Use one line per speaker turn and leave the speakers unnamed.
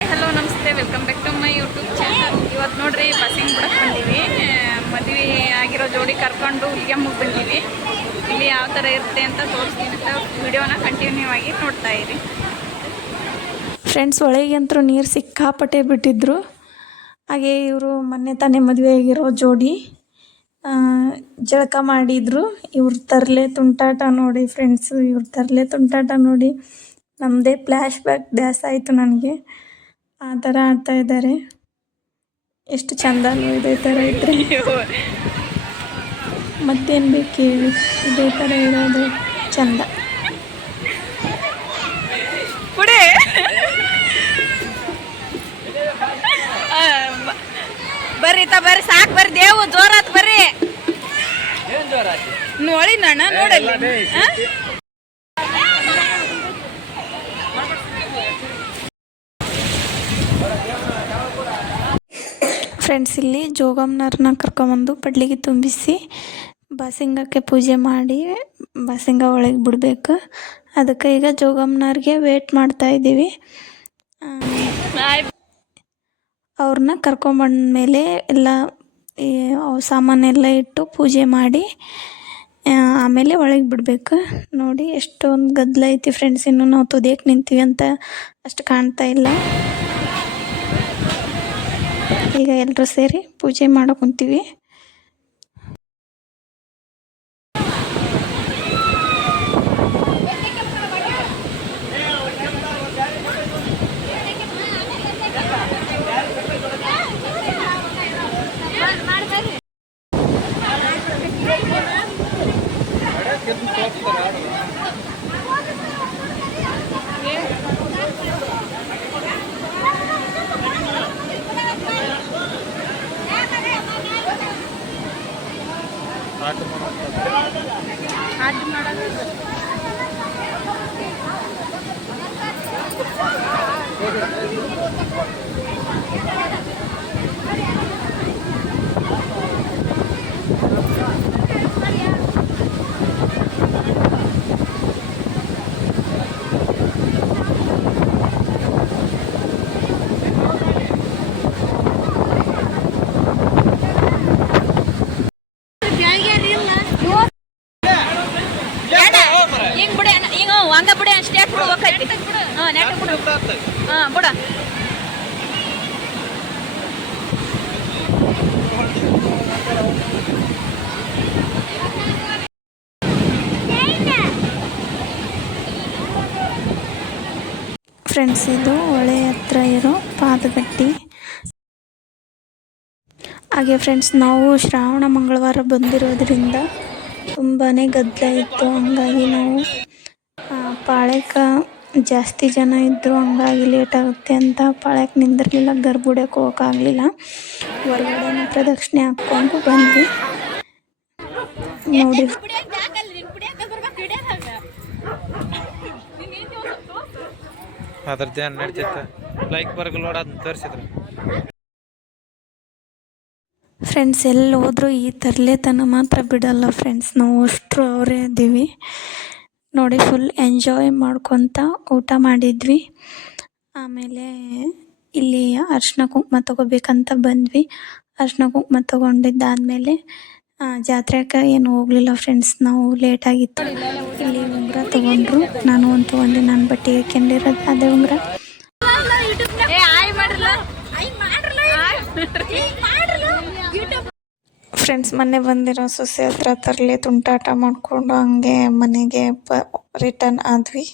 Hello ನಮಸ್ತೆ. Welcome back to my YouTube channel ಇವತ್ತು ನೋಡ್ರಿ ಬಸ್ಸಿಂಗ್ ಬಿಡಕ್ಕೆ ಬಂದೀವಿ. ಮದುವೆ ಆಗಿರೋ ಜೋಡಿ ಕರ್ಕೊಂಡು ಹುಲಿಗೆಮ್ಮಗೆ ಬಂದೀವಿ. ಇಲ್ಲಿ ಯಾವ ಥರ ಇರುತ್ತೆ ಅಂತ ತೋರಿಸ್ತೀನಿ ಅಂತ ವಿಡಿಯೋನ ಕಂಟಿನ್ಯೂ ಆಗಿ ನೋಡ್ತಾ ಇರಿ.
ಫ್ರೆಂಡ್ಸ್ ಒಳಗಂತೂ ನೀರು ಸಿಕ್ಕಾಪಟ್ಟೆ ಬಿಟ್ಟಿದ್ರು. ಹಾಗೆ ಇವರು ಮೊನ್ನೆ ತಾನೇ ಮದುವೆ ಆಗಿರೋ ಜೋಡಿ ಜಳಕ ಮಾಡಿದ್ರು. ಇವ್ರ ತರಲೆ ತುಂಟಾಟ ನೋಡಿ ಫ್ರೆಂಡ್ಸು ಇವ್ರ ತರಲೆ ತುಂಟಾಟ ನೋಡಿ ನಮ್ಮದೇ ಫ್ಲ್ಯಾಶ್ ಬ್ಯಾಕ್ ಡ್ಯಾಸ್ ಆಯಿತು ನನಗೆ. ಆ ಥರ ಆಡ್ತಾ ಇದ್ದಾರೆ. ಎಷ್ಟು ಚಂದ ಇದೇ ಥರ ಇದ್ದರೆ ಮತ್ತೇನು ಬೇಕು ಹೇಳಿ? ಇದೇ ಥರ ಇರೋದು ಚಂದ
ಬಿಡಿ ಬರ್ರಿ ಸಾಕ್ ಬರ್ರಿ ಸಾಕು ಬರ್ರಿ ದೇವು ಜೋರಾತ್ ಬರ್ರಿ. ನೋಡಿ ನಣ್ಣ ನೋಡಲ್ಲಿ?
ಫ್ರೆಂಡ್ಸ್ ಇಲ್ಲಿ ಜೋಗಮ್ನವ್ರನ್ನ ಕರ್ಕೊಂಬಂದು ಪಡ್ಲಿಗೆ ತುಂಬಿಸಿ ಬಾಸಿಂಗಕ್ಕೆ ಪೂಜೆ ಮಾಡಿ ಬಾಸಿಂಗ ಒಳಗೆ ಬಿಡಬೇಕು. ಅದಕ್ಕೆ ಈಗ ಜೋಗಮ್ನವ್ರಿಗೆ ವೇಟ್ ಮಾಡ್ತಾ ಇದ್ದೀವಿ. ಅವ್ರನ್ನ ಕರ್ಕೊಂಬಂದ್ಮೇಲೆ ಎಲ್ಲ ಸಾಮಾನೆಲ್ಲ ಇಟ್ಟು ಪೂಜೆ ಮಾಡಿ ಆಮೇಲೆ ಒಳಗೆ ಬಿಡಬೇಕು. ನೋಡಿ ಎಷ್ಟೊಂದು ಗದ್ದಲ ಐತಿ ಫ್ರೆಂಡ್ಸ್ ಇನ್ನು ನಾವು ತುದಿಯಕ್ಕೆ ನಿಂತೀವಿ ಅಂತ ಅಷ್ಟು ಕಾಣ್ತಾ ಇಲ್ಲ. ಈಗ ಎಲ್ಲರೂ ಸೇರಿ ಪೂಜೆ ಮಾಡೋ ಕುಂತೀವಿ
ಹಿಂಗ್ ಬಿಡಿ ಅಣ್ಣ, ಹಿಂಗ್ ಹಂಗ ನೆಟ್ ಬಿಡು ಬಿಡ
ಫ್ರೆಂಡ್ಸ್ ಇದು ಹೊಳೆ ಹತ್ರ ಇರೋ ಪಾದಗಟ್ಟಿ. ಹಾಗೆ ಫ್ರೆಂಡ್ಸ್ ನಾವು ಶ್ರಾವಣ ಮಂಗಳವಾರ ಬಂದಿರೋದ್ರಿಂದ ತುಂಬಾ ಗದ್ದಲ ಇತ್ತು. ಹಾಗಾಗಿ ನಾವು ಪಾಳ್ಯಕ್ಕೆ ಜಾಸ್ತಿ ಜನ ಇದ್ದರು ಹಂಗಾಗಿ ಲೇಟ್ ಆಗುತ್ತೆ ಅಂತ ಪಾಳ್ಯಕ್ಕೆ ನಿಂದಿರಲಿಲ್ಲ ಗರ್ಭುಡಿಯಕ್ಕೆ ಹೋಗೋಕ್ಕಾಗಲಿಲ್ಲ ಹೊರಗಡೆ ಪ್ರದಕ್ಷಿಣೆ ಹಾಕ್ಕೊಂಡು ಬಂದ್ವಿ. ನೋಡಿ.
ಅದ್ರದ್ದು ನಡೀತೈತೆ ಲೈಕ್ ಬರ್ಗಲ್ ಅದನ್ನ ತೋರಿಸಿದ್ರು.
ಫ್ರೆಂಡ್ಸ್ ಎಲ್ಲಿ ಹೋದರೂ ಈ ತರಲೆತನ ಮಾತ್ರ ಬಿಡಲ್ಲ ಫ್ರೆಂಡ್ಸ್ ನಾವು ಅಷ್ಟರು ಅವರೇ ಇದ್ದೀವಿ. ನೋಡಿ ಫುಲ್ ಎಂಜಾಯ್ ಮಾಡ್ಕೊತ ಊಟ ಮಾಡಿದ್ವಿ. ಆಮೇಲೆ ಇಲ್ಲಿ ಅರ್ಶಿನ ಕುಂಕುಮ ತಗೋಬೇಕಂತ ಬಂದ್ವಿ. ಅರ್ಶಿನ ಕುಂಕುಮ ತಗೊಂಡಿದ್ದಾದ್ಮೇಲೆ ಜಾತ್ರೆಗೆ ಏನು ಹೋಗಲಿಲ್ಲ ಫ್ರೆಂಡ್ಸ್ ನಾವು ಲೇಟಾಗಿತ್ತು ಇಲ್ಲಿ ಉಂಗುರ ತೊಗೊಂಡ್ರು. ನಾನು ಒಂದು ತೊಗೊಂಡು ನನ್ನ ಬಟ್ಟೆಗೆ ಹಾಕೊಂಡಿರೋದು ಅದೇ ಉಂಗುರ. ಫ್ರೆಂಡ್ಸ್ ಮೊನ್ನೆ ಬಂದಿರೋ ಸೊಸೆ ಹತ್ರ ತರಲೆ ತುಂಟಾಟ ಮಾಡಿಕೊಂಡು ಹಂಗೆ ಮನೆಗೆ ಬ ರಿಟರ್ನ್ ಆದ್ವಿ.